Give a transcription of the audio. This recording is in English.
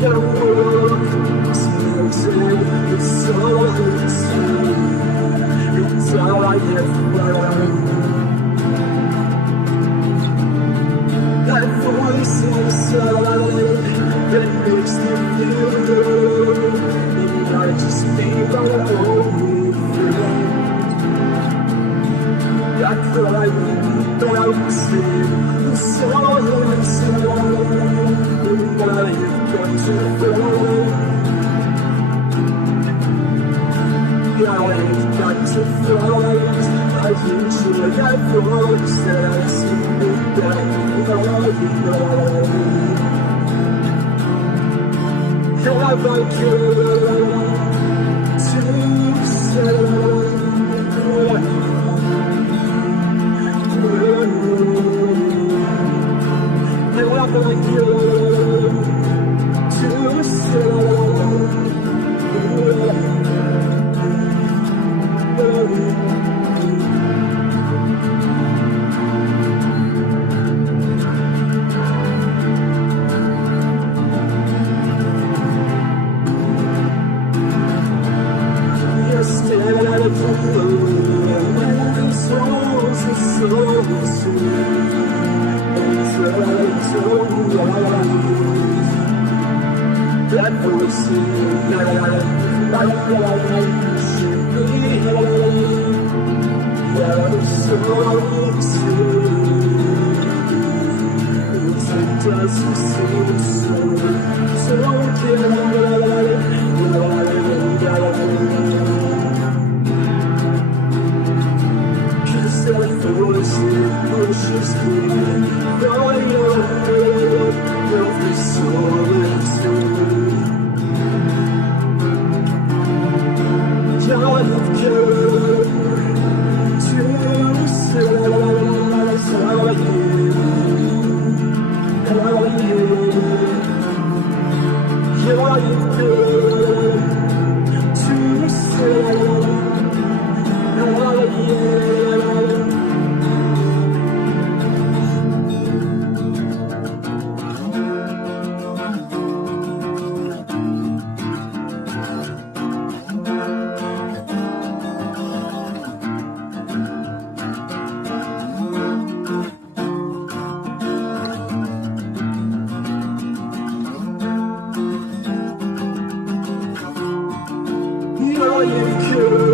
can walk today. It's all I see. It's all I have learned. That voice inside that makes me feel good. And I just be my only friend. That cry bouncing, it's all inside. And I have got to fall. I've got to fight. I enjoy that voice that I see me back. Have I cared to say have I cared to say that voice in my life, should be you're so sweet. It doesn't seem so good. Cause that voice pushes me, growing up, every soul is true. I've cared to say how I I've cared to say how I you could